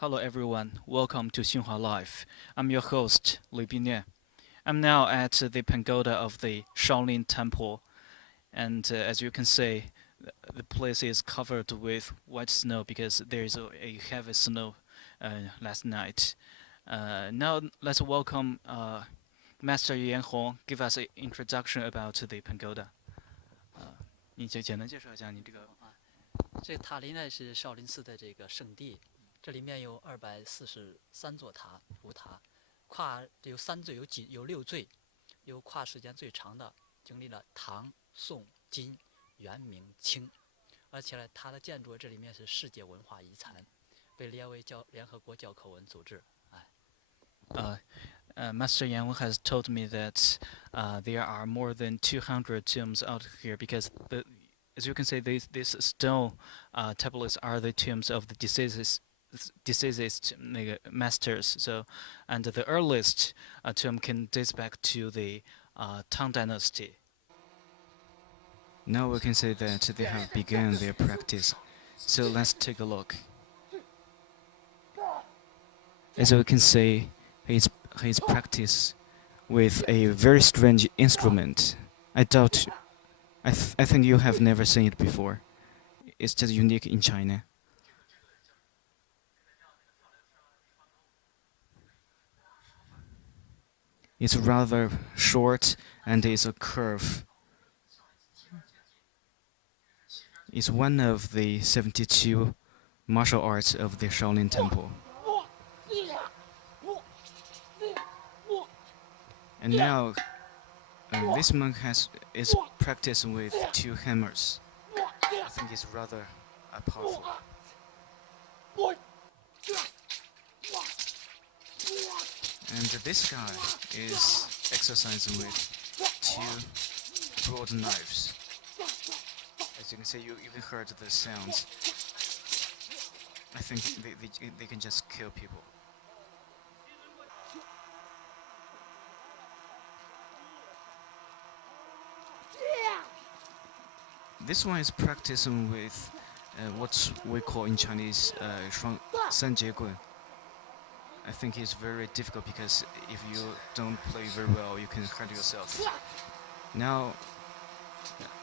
Hello everyone, welcome to Xinhua Live. I'm your host, Li Binyan. I'm now at the pagoda of the Shaolin Temple, and as you can see, the place is covered with white snow because there is a heavy snow last night. Now let's welcome Master Yan Hong. Give us an introduction about the pagoda. 你就简单介绍一下你这个。这个塔林呢是少林寺的这个圣地，这里面有243座佛塔，有六最，有跨时间最长的，经历了唐、宋、金、元、明、清，而且呢，它的建筑这里面是世界文化遗产，被列为联合国教科文组织。Master Yang has told me that there are more than 200 tombs out here because as you can see, these stone tablets are the tombs of the deceased masters. So, and the earliest tomb can date back to the Tang Dynasty. Now we can say that they have begun their practice. So let's take a look. As we can see, his practice with a very strange instrument. I think you have never seen it before. It's just unique in China. It's rather short and is a curve. It's one of the 72 martial arts of the Shaolin Temple. And now, this monk is practicing with 2 hammers. I think it's rather powerful. And this guy is exercising with 2 broad knives. As you can see, you even heard the sounds. I think they can just kill people. This one is practicing with what we call in Chinese 三节棍. I think it's very difficult because if you don't play very well, you can hurt yourself. Now,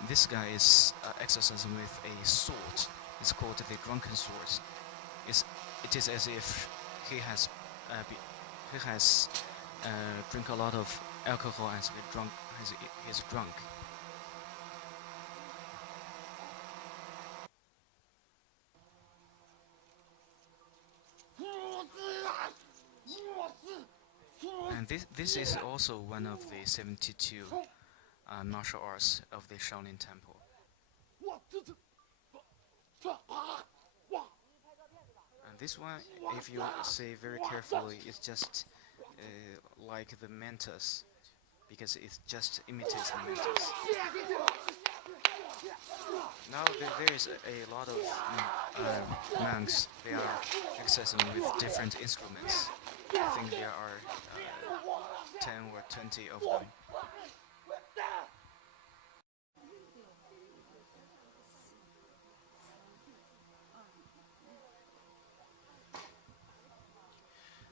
this guy is exercising with a sword. It's called the drunken sword. It is as if he has drink a lot of alcohol and he's drunk. And this is also one of the 72 martial arts of the Shaolin Temple. And this one, if you say very carefully, it's just like the mantis, because it just imitates the mantis. Now there is a lot of monks. They are exercising with different instruments. I think there are 10 or 20 of them.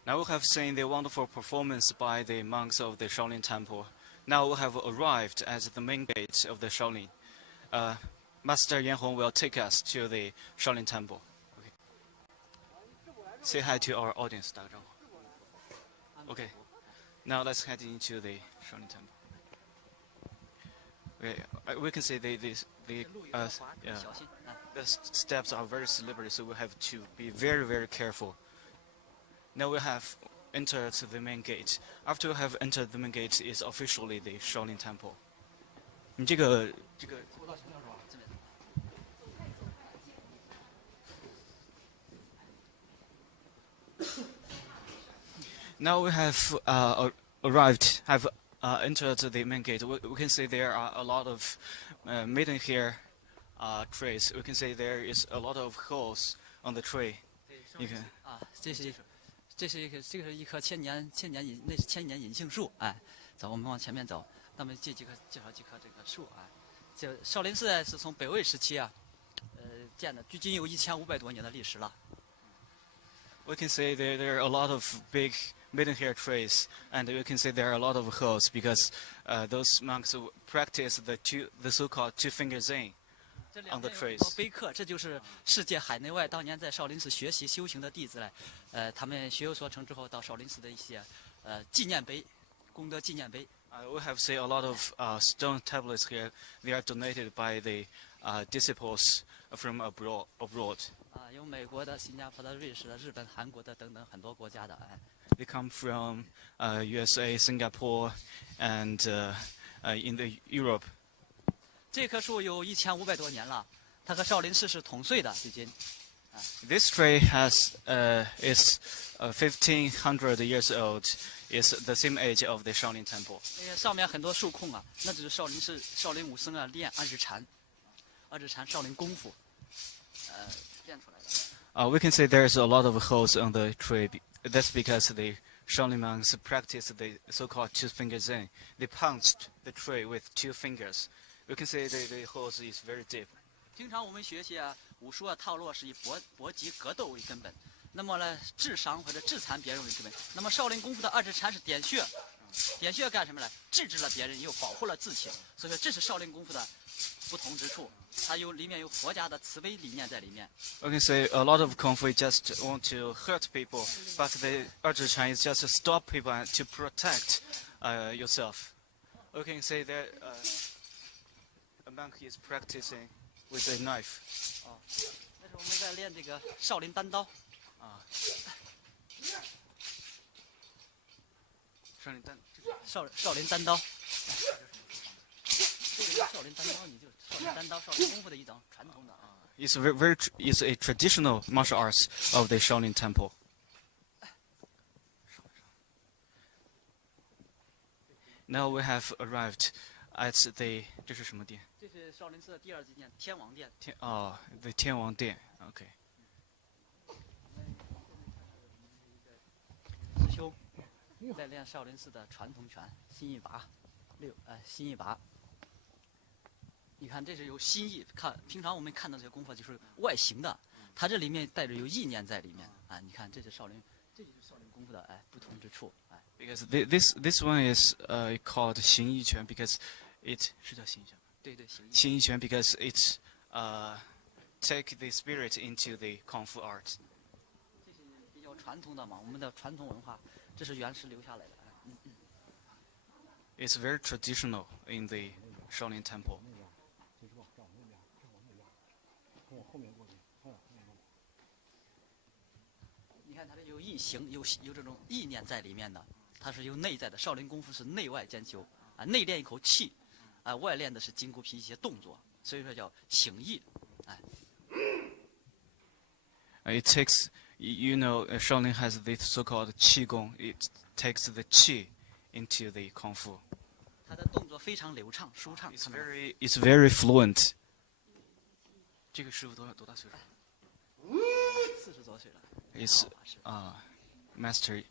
Now we have seen the wonderful performance by the monks of the Shaolin Temple. Now we have arrived at the main gate of the Shaolin. Master Yan Hong will take us to the Shaolin Temple. Okay. Say hi to our audience, 打个招呼. Okay. Now let's head into the Shaolin Temple. Okay, we can see the steps are very slippery, so we have to be very, very careful. Now we have entered the main gate. After we have entered the main gate, is officially the Shaolin Temple. Now we have entered the main gate. We can see there are a lot of maiden hair trees. We can see there is a lot of holes on the tree. You can. 这是一棵千年银杏树，走，我们往前面走。那么介绍几棵这个树，这少林寺是从北魏时期建的，距今有1500多年的历史了。We can say there are a lot of big maiden hair trays, and we can say there are a lot of holes because those monks practice the so-called two finger zen 这 on 两 the 边有很 trays. 多碑刻，这就是世界海内外当年在少林寺学习修行的弟子来，他们学有所成之后到少林寺的一些纪念碑、功德纪念碑。We have say a lot of stone tablets here. They are donated by the disciples from abroad. 有美国的、新加坡的、瑞士的、日本、韩国的等等很多国家的，哎。They come from USA, Singapore, and in the Europe. 这棵树有1500多年了，它和少林寺是同岁的，至今。This tree is 1500 years old. It's the same age of the Shaolin Temple. 那个上面很多树空啊，那就是少林寺少林武僧啊练二指禅少林功夫，练出来的。We can say there's a lot of holes on the tree. That's because the Shaolin monks practice the so-called two-finger zen. They punched the tree with 2 fingers. We can say the holes is very deep. 平常我们学习武术套路是以搏击格斗为根本，那么呢治伤或者治残别人为根本。那么少林功夫的二指禅是点穴，点穴干什么呢？制止了别人，又保护了自己。所以说这是少林功夫的不同之处，它里面有佛家的慈悲理念在里面。We can say a lot of kung fu just want to hurt people, but the Archer Chan is just to stop people and to protect yourself. We can say that a monk is practicing with a knife. 那是我们在练这个少林单刀。少林单刀。这个少林单刀，你就少林单刀，少林功夫的一种传统的。It's it's a traditional martial arts of the Shaolin Temple. Now we have arrived at the 这是什么殿？这是少林寺的第2级殿，天王殿。the 天王殿。Okay. 师兄在练少林寺的传统拳，心一拔，心一拔。你看，这是有心意。看，平常我们看到这些功夫就是外形的，它这里面带着有意念在里面啊。你看，这就是少林功夫的不同之处。Because this one is called 形意拳 because it 是叫形意拳。对，形意拳 because it's take the spirit into the kung fu art. 这是比较传统的嘛，我们的传统文化，这是原始留下来的。It's very traditional in the Shaolin Temple. 你看它这有意形，有这种意念在里面的，它是有内在的。少林功夫是内外兼修内练一口气，外练的是筋骨皮一些动作，所以说叫形意。It takes, Shaolin has this so-called qi gong. It takes the qi into the kung fu. 它的动作非常流畅、舒畅。It's very fluent. 这个师傅多大岁数？40多岁了。It's master.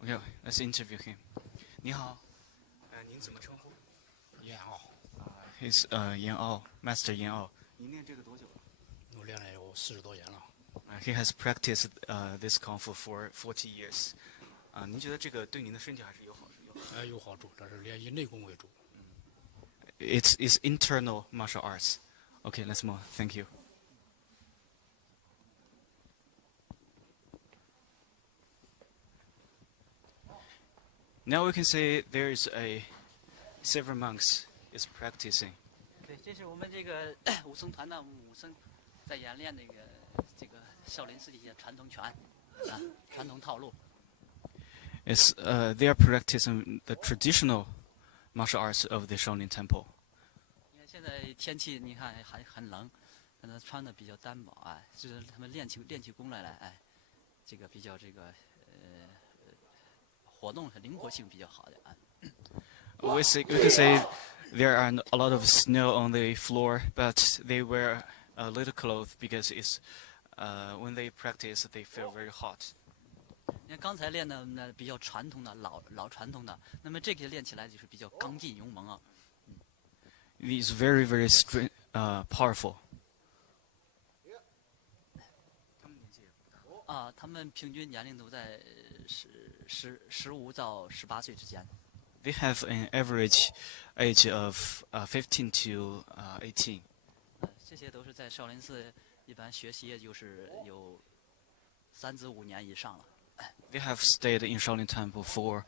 Okay, let's interview him. 你好，您怎么称呼？严傲。He's 严傲 Master 严傲。您练这个多久了？我练了有40多年了。He has practiced this kung fu for 40 years. 您觉得这个对您的身体还是有好处？有好处，但是练以内功为主。It's internal martial arts. Okay, let's move. Thank you. Now we can say there is several monks is practicing. 对，这是我们这个武僧团的武僧在演练这个少林寺的一些传统拳传统套路。They are practicing the traditional martial arts of the Shaolin Temple. 你看现在天气，你看还很冷，可能穿的比较单薄就是他们练起功来这个比较活动灵活性比较好的We can say there are a lot of snow on the floor, but they wear a little clothes because when they practice, they feel very hot. 你看刚才练的比较传统的老传统的，那么这个练起来就是比较刚劲勇猛It is very, very powerful. 啊，他们平均年龄都在15到18岁之间。They have an average age of 15 to 18. 这些都是在少林寺一般学习，也就是有3至5年以上了。They have stayed in Shaolin Temple for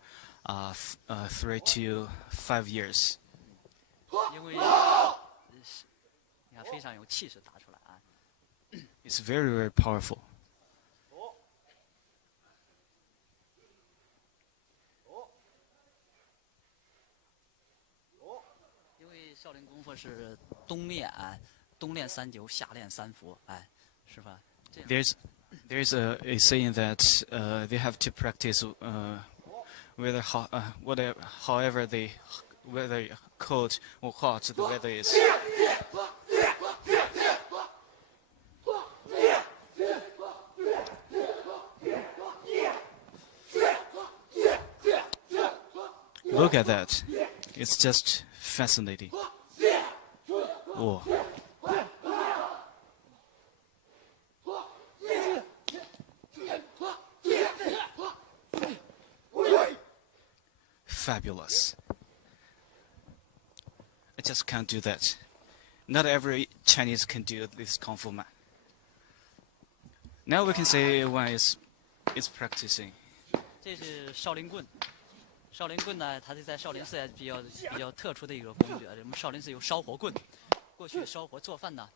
3 to 5 years. 因为你看非常有气势打出来啊。It's very, very powerful. 因为少林功夫是冬练3九，夏练3伏，哎，是吧？这样 There's a saying that they have to practice however they whether cold or hot the weather is. Look at that. It's just fascinating. Oh. Fabulous. I just can't do that. Not every Chinese can do this Kung Fu man. Now we can say one is practicing. 这是少林棍。少林棍呢，它是在少林寺比较特殊的一个工具。我们少林寺有烧火棍，过去烧火做饭呢，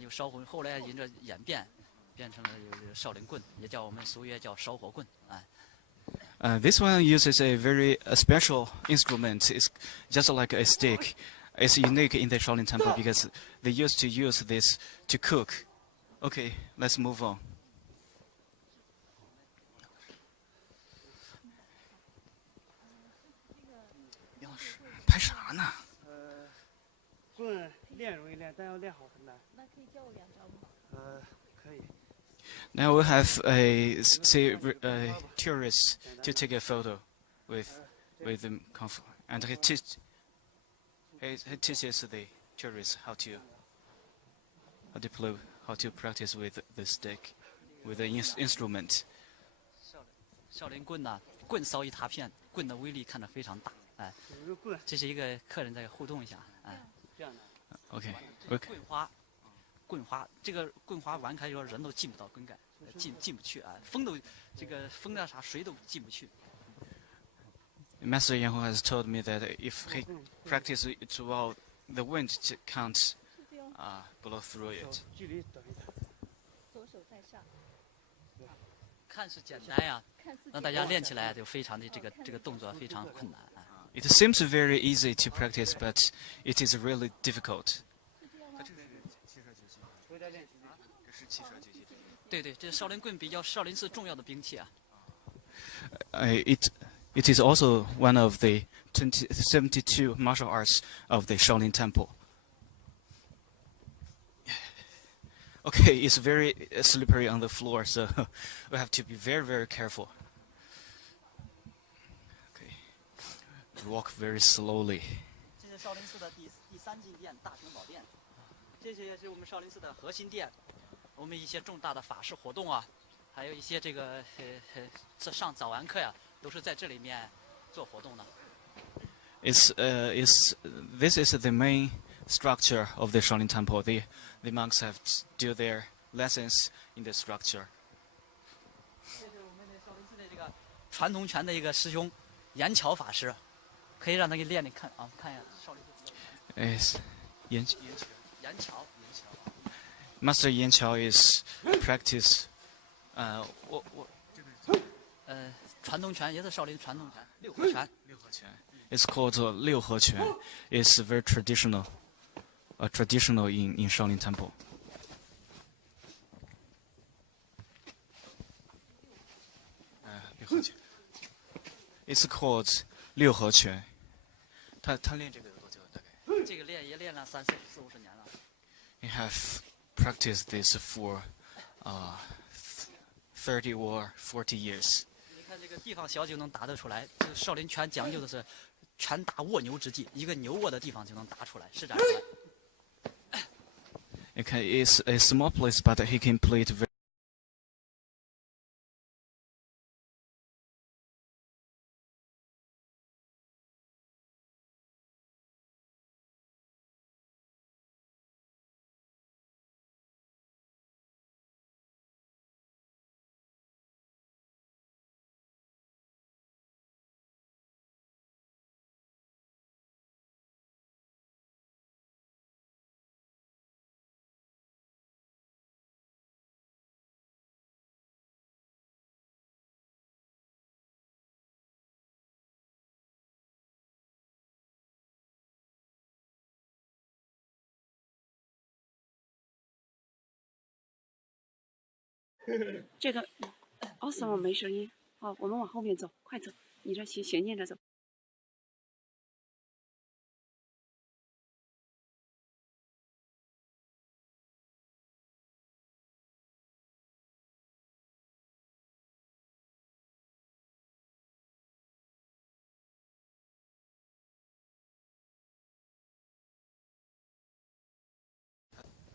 有烧火，后来因着演变，变成了有少林棍，也叫我们俗约叫烧火棍，哎。This one uses a very special instrument. It's just like a stick. It's unique in the Shaolin Temple because they used to use this to cook. Okay, let's move on. 拍啥呢？棍练容易练，但要练好很难。那可以教我2招吗？可以。Now we have a tourist to take a photo with the Kung Fu, and he teaches the tourists how to practice with the stick, with the instrument. 少林棍呢，棍扫一大片，棍的威力看着非常大，哎。这是一个客人在互动一下，哎。这样的。Okay. 棍花，这个棍花玩开之后人都进不到棍盖，进不去啊，风那啥水都进不去。Master Yang Hu has told me that if he practices it well, the wind can't blow through it. 距离等一点。左手在上。看似简单呀，让大家练起来就非常的这个动作非常困难。It seems very easy to practice, but it is really difficult. 对，这是少林棍比较少林寺重要的兵器啊。It is also one of the 72 martial arts of the Shaolin Temple. Okay, it's very slippery on the floor, so we have to be very, very careful. Okay, walk very slowly. 这是少林寺的第3进殿大雄宝殿，这些也是我们少林寺的核心殿。我们一些重大的法事活动啊，还有一些这个上早晚课呀，都是在这里面做活动的。This is the main structure of the Shaolin Temple. The monks have to do their lessons in the structure. 这是我们的少林寺的这个传统拳的一个师兄严桥法师，可以让他给练看啊，看一下少林寺。Yes, Yan. 严桥。Master Yan Qiao is practice. 传统拳也是少林传统拳，六合拳。It's called 六合拳. It's very traditional, traditional in Shaolin Temple. It's called 六合拳. 他练这个有多久？大概？这个也练了40、50年了。You have practiced this for 30 or 40 years. 你看这个地方小就能打得出来，这个少林拳讲究的是拳打卧牛之际，一个牛卧的地方就能打出来，施展出来。Okay, it's a small place, but he can play it very 这个，哦，什么没声音？好，我们往后面走，快走，你这斜念着走。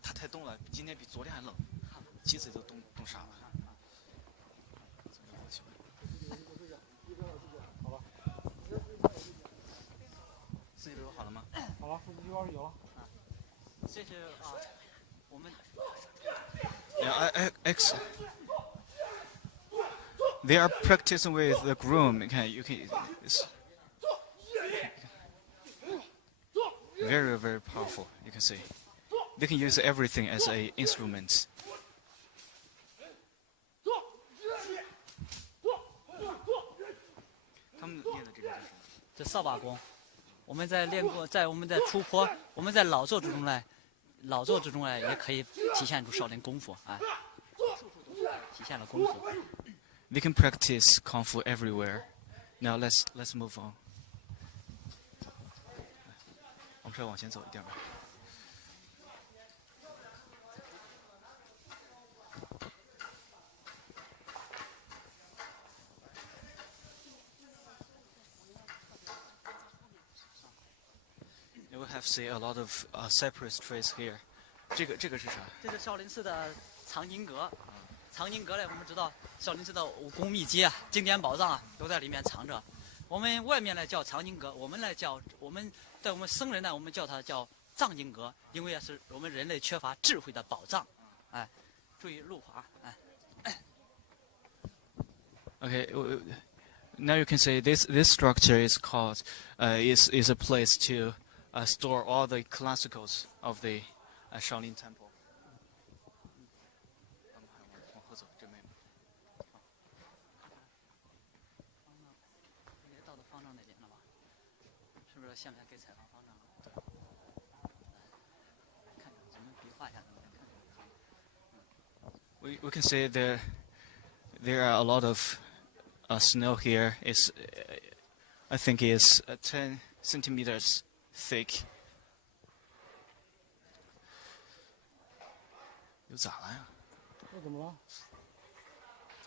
它太冻了，今天比昨天还冷，机子都冻傻了。好吧。四季好了吗？好了，呼吸有了。谢谢啊，我们。X. They are practicing with the groom. It's very, very powerful. You can see. They can use everything as a instrument. 他们练的这个就是这扫把功，我们在练过，在我们在出坡，我们在老坐之中呢，也可以体现出少林功夫啊，体现了功夫。They can practice kung fu everywhere. Now let's move on. 我们稍微往前走一点吧。You will have see a lot of separate streets here. 这个是啥？这是少林寺的藏经阁。藏经阁呢，我们知道少林寺的武功秘籍啊、经典宝藏啊，都在里面藏着。我们外面呢叫藏经阁，我们在我们僧人呢，我们叫它叫藏经阁，因为是我们人类缺乏智慧的宝藏。哎，注意路滑，哎。Okay, now you can say this structure is called is a place to store all the classicals of the Shaolin Temple. 往后走，这边。到方丈那边了吧？是不是下面给采访方丈？对。看看咱们比划一下，咱们看看。We can say there are a lot of snow here. I think is 10 centimeters thick. 又咋了呀？这怎么了？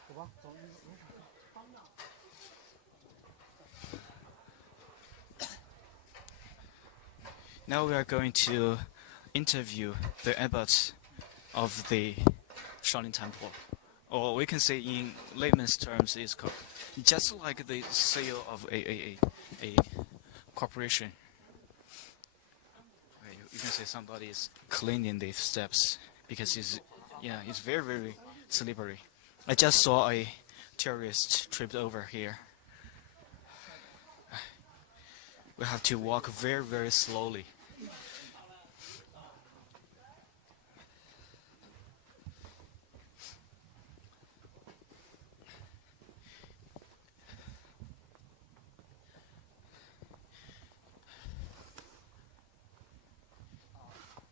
走吧，走，没事。Now we are going to interview the abbot of the Shaolin Temple, or we can say in layman's terms, is just like the CEO of a corporation. You can say somebody is cleaning the steps because it's very, very slippery. I just saw a tourist tripped over here. We have to walk very, very slowly.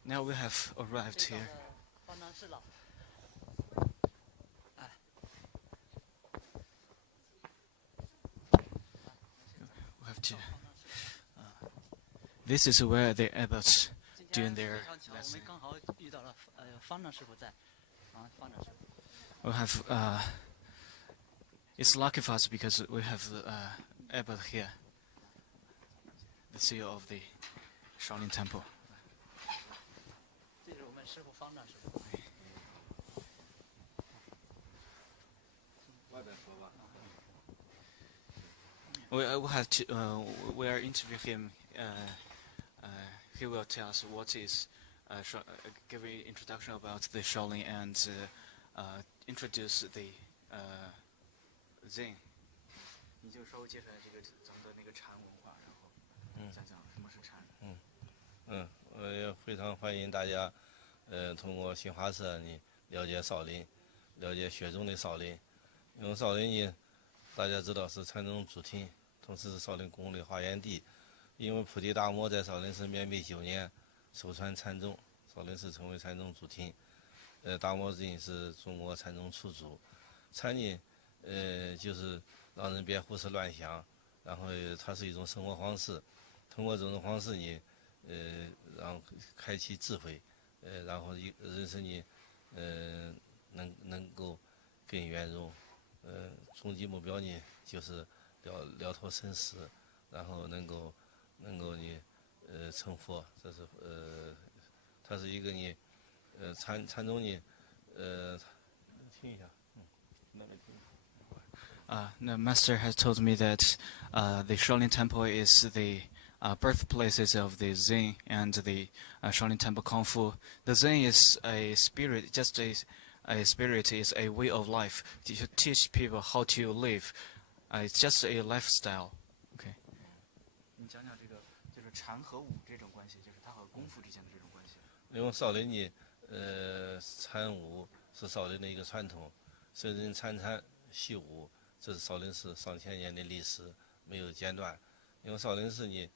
Now we have arrived here. We have to. This is where the abbots doing their lesson. We have. It's lucky for us because we have the abbot here, the CEO of the Shaolin Temple. We have to. We are interviewing him. He will tell us what is, give an introduction about the Shaolin and introduce the Zen. 你就稍微介绍这个咱们的那个禅文化，然后讲讲什么是禅。我也非常欢迎大家，通过新华社你了解少林，了解雪中的少林。因为少林呢，大家知道是禅宗主厅，同时是少林功的发源地。因为菩提大摩在少林寺面壁9年，首传禅宗，少林寺成为禅宗主厅。达摩经是中国禅宗初祖，禅呢，就是让人别胡思乱想，然后它是一种生活方式，通过这种方式呢，让开启智慧，然后人生呢，能够更圆融，终极目标呢就是了脱生死，然后能够呢，成佛，这是它是一个呢，禅宗呢，听一下，那边听。The master has told me that the Shaolin Temple is the birthplaces of the Zen and the Shaolin Temple Kung Fu. The Zen is a spirit, just a spirit is a way of life to teach people how to live. It's just a lifestyle. Okay. 你讲讲这个就是禅和武这种关系，就是它和功夫之间的这种关系。因为少林呢，禅武是少林的一个传统，僧人参禅习武。这是少林寺上千年的历史，没有间断。因为少林寺呢，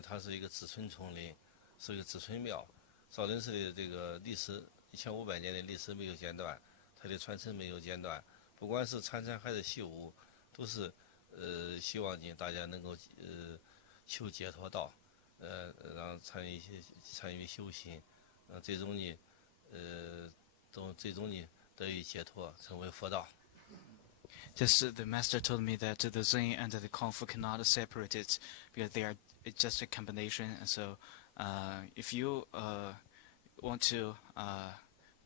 它是一个子孙丛林，是一个子孙庙。少林寺的这个历史1500年的历史没有间断，它的传承没有间断。不管是参禅还是习武，都是希望呢大家能够求解脱道，让参与修行，最终呢，最终呢得以解脱，成为佛道。Just the master told me that the Zen and the Kung Fu cannot separate it because they are just a combination. And so, if you want to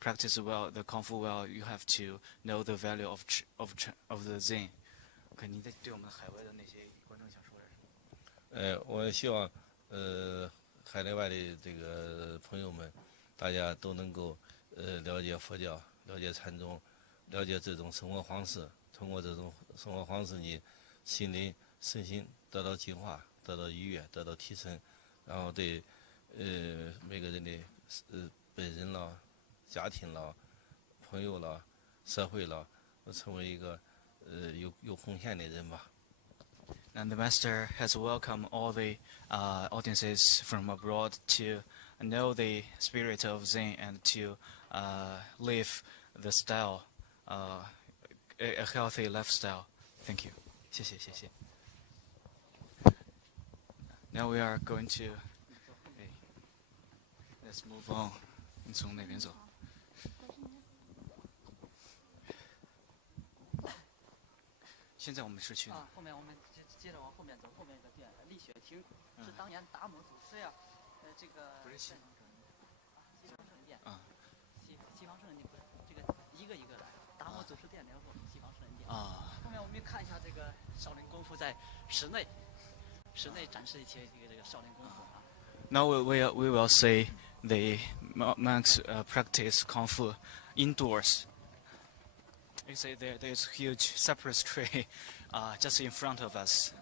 practice well the Kung Fu well, you have to know the value of the Zen. OK， 你在对我们海外的那些观众想说点什么？我希望海内外的这个朋友们，大家都能够了解佛教，了解禅宗，了解这种生活方式。通过这种生活方式，你心灵、身心得到净化，得到愉悦，得到提升，然后对每个人的本人了、家庭了、朋友了、社会了，成为一个有贡献的人吧。And the master has welcomed all the audiences from abroad to know the spirit of Zen and to live the style. A healthy lifestyle. Thank you. 谢谢谢谢。Now we are going to. Let's move on. 你从哪边走？现在我们是去哪？后面我们接着往后面走，后面一个店立雪亭是当年达摩祖师呀，这个不是西方圣殿啊，西方圣殿这个一个一个来，达摩祖师殿然后西方圣殿啊。后面我们看一下这个少林功夫在室内展示一些这个少林功夫啊。Now we will see the monks practice kung fu indoors. You see there's a huge cypress tree just in front of us.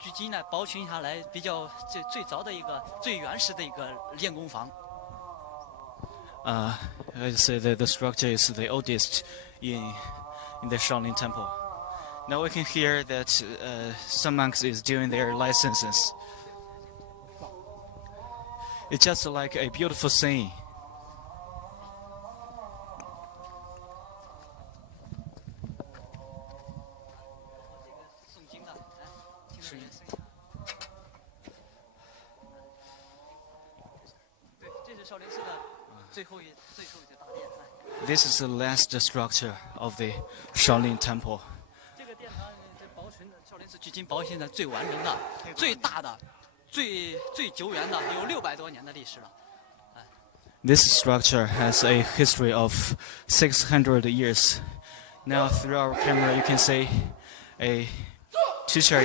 距今呢保存下来比较最早的一个最原始的一个练功房。I say that the structure is the oldest in the Shaolin Temple. Now we can hear that some monks is doing their licenses. It's just like a beautiful scene. 对，这是少林寺的最后一个大殿。This is the last structure of the Shaolin Temple. 这个殿堂这保存的少林寺距今保存的最完整的、最大的、最久远的，有600多年的历史了。This structure has a history of 600 years. Now through our camera you can see a teacher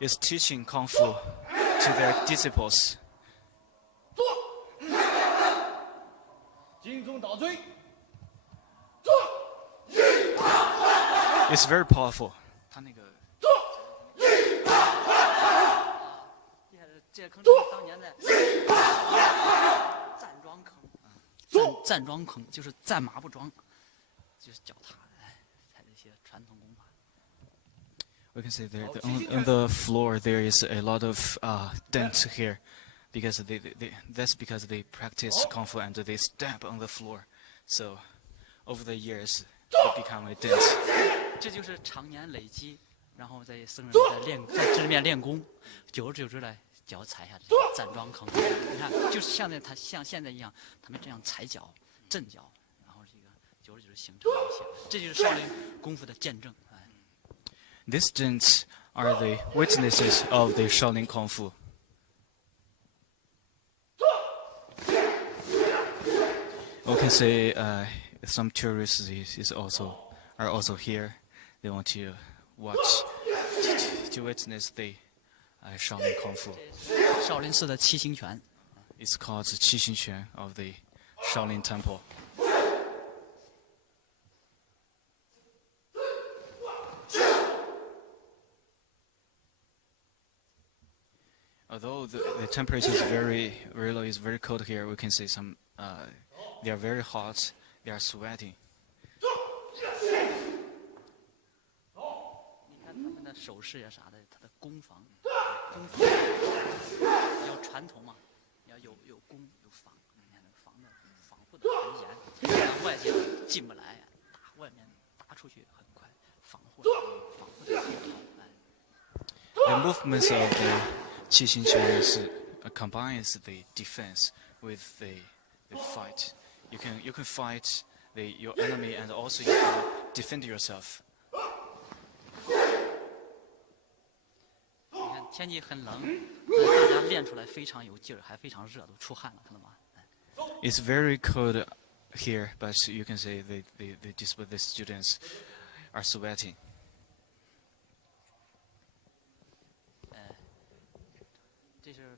is teaching Kung Fu to their disciples. 金钟倒追， It's very powerful. 他那个这坑就是当年的站桩坑，站桩坑就是站马步桩，就是脚踏，采这些传统功法。We can say there on the floor there is a lot of dent here, because that's because they practice kung fu and they stamp on the floor, so over the years it become a dent. 这就是常年累积，然后在僧人在这里面练功，久而久之来脚踩下去，站桩坑。你看，就是像现在一样，他们这样踩脚、震脚，然后这个久而久之形成一些，这就是少林功夫的见证。These dents are the witnesses of the Shaolin Kung Fu. We can say some tourists are also here. They want to watch to witness the Shaolin Kung Fu. 少林寺的七星拳。It's called the 七星拳 of the Shaolin Temple. Although the temperature is very low, it's very cold here. We can see some. They are very hot. They are sweating. 你看他们的手势呀啥的，他的攻防要传统嘛，要有攻有防，你看防护的很严，让外界进不来，外面打出去很快，防护的很好。The movements of the 七星拳 combines the defense with the fight. You can fight your enemy and also you can defend yourself. 你看天气很冷，大家练出来非常有劲儿，还非常热，都出汗了，看到吗？ It's very cold here, but you can say the students are sweating.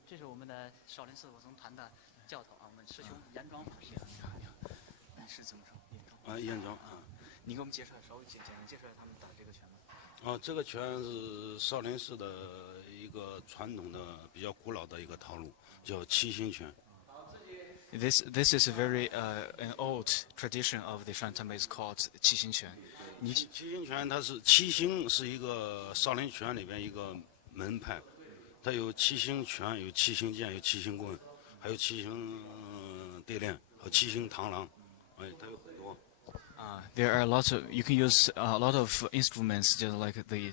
这是我们的少林寺武僧团的教头啊，我们师兄严庄法师。你是怎么说？严庄啊，你给我们稍微简单介绍一下他们打这个拳吗？这个拳是少林寺的一个传统的、比较古老的一个套路，叫七星拳。This is a very an old tradition of the Shaolin Temple. It's called 七星拳。七星拳它是七星是一个少林拳里边一个门派。 它有七星拳，有七星剑，有七星棍，还有七星对练和七星螳螂，它有很多。There are lots of you can use a lot of instruments, just like the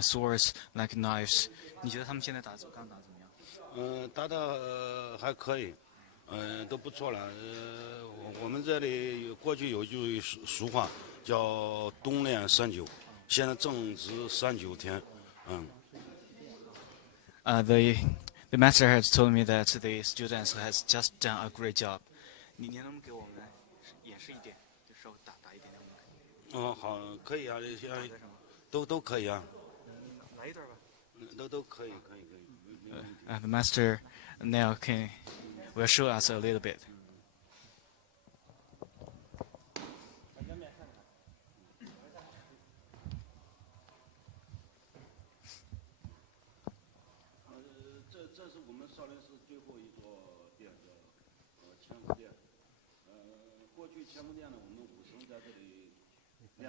swords, like knives. 你觉得他们现在刚打怎么样？打的还可以，都不错了。我们这里过去有句俗话叫“冬练39”，现在正值39天，The master has told me that the students has just done a great job. 你能不能给我们演示一点，就稍微打一点点？好，可以啊，都可以啊。来一段吧。都可以。The master now will show us a little bit. 这是我们少林寺最后一座殿，叫乾福殿。过去乾福殿呢，我们武僧在这里。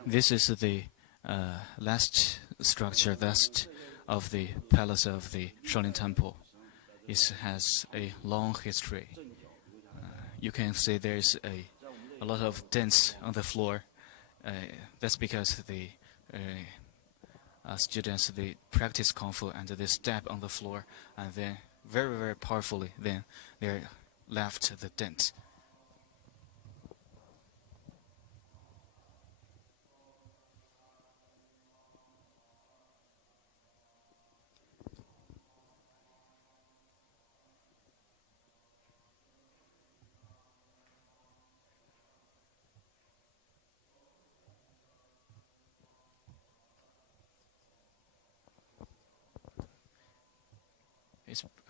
This is the last structure, last of the palace of the Shaolin Temple. It has a long history. You can see there's a lot of dents on the floor. That's because the students they practice kung fu and they step on the floor and then very powerfully then they left the dent.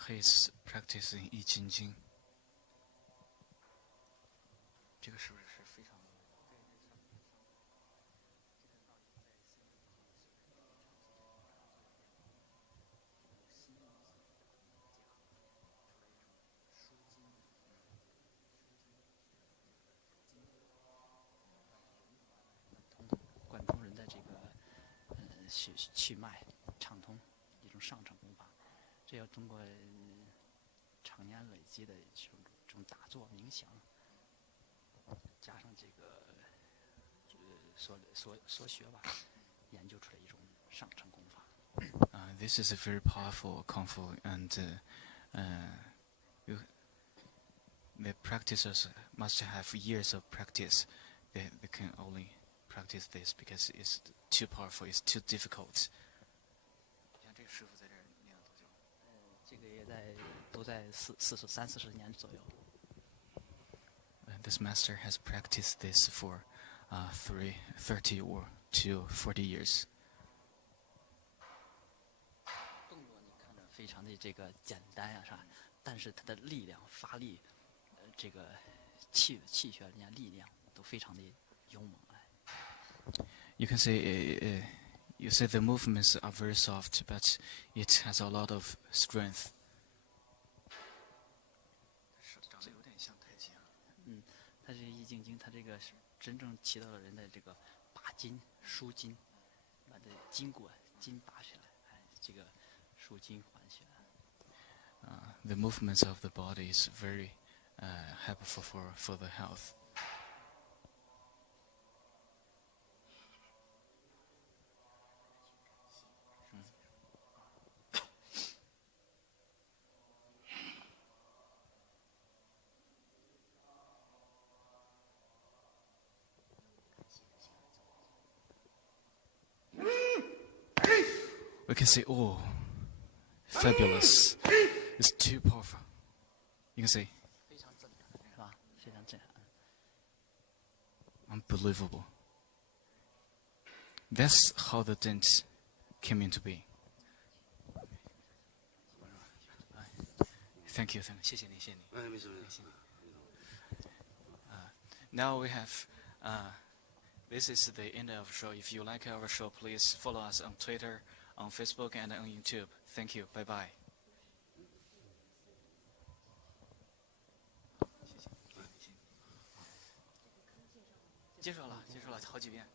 He's practicing 易筋经。这个是不是非常？去脉畅通，一种上乘功法。这要通过常年累积的这种打坐冥想，加上这个所学吧，研究出来一种上乘功法。This is a very powerful kung fu, and the practitioners must have years of practice. They can only practice this because it's too powerful, it's too difficult. 像这个师傅在这儿念了多久？这个也都在40年左右。This master has practiced this for 30 or to 40 years. 动作你看着非常的这个简单呀，是吧？但是他的力量发力，这个气血人家力量都非常的勇猛哎。You can say you say the movements are very soft, but it has a lot of strength. 长得有点像太极啊。它这易筋经，它这个是真正起到了人的这个拔筋、舒筋，把这筋骨筋拔起来，哎，这个舒筋缓血。The movements of the body is very helpful for the health. We can say, oh, fabulous. It's too powerful. You can say, 非常震撼，是吧？非常震撼。 unbelievable. That's how the dance came into being. Thank you, 谢谢你，谢谢你。哎，没事没事。Now we have, this is the end of the show. If you like our show, please follow us on Twitter, on Facebook, and on YouTube. Thank you. Bye bye. 介绍了好几遍。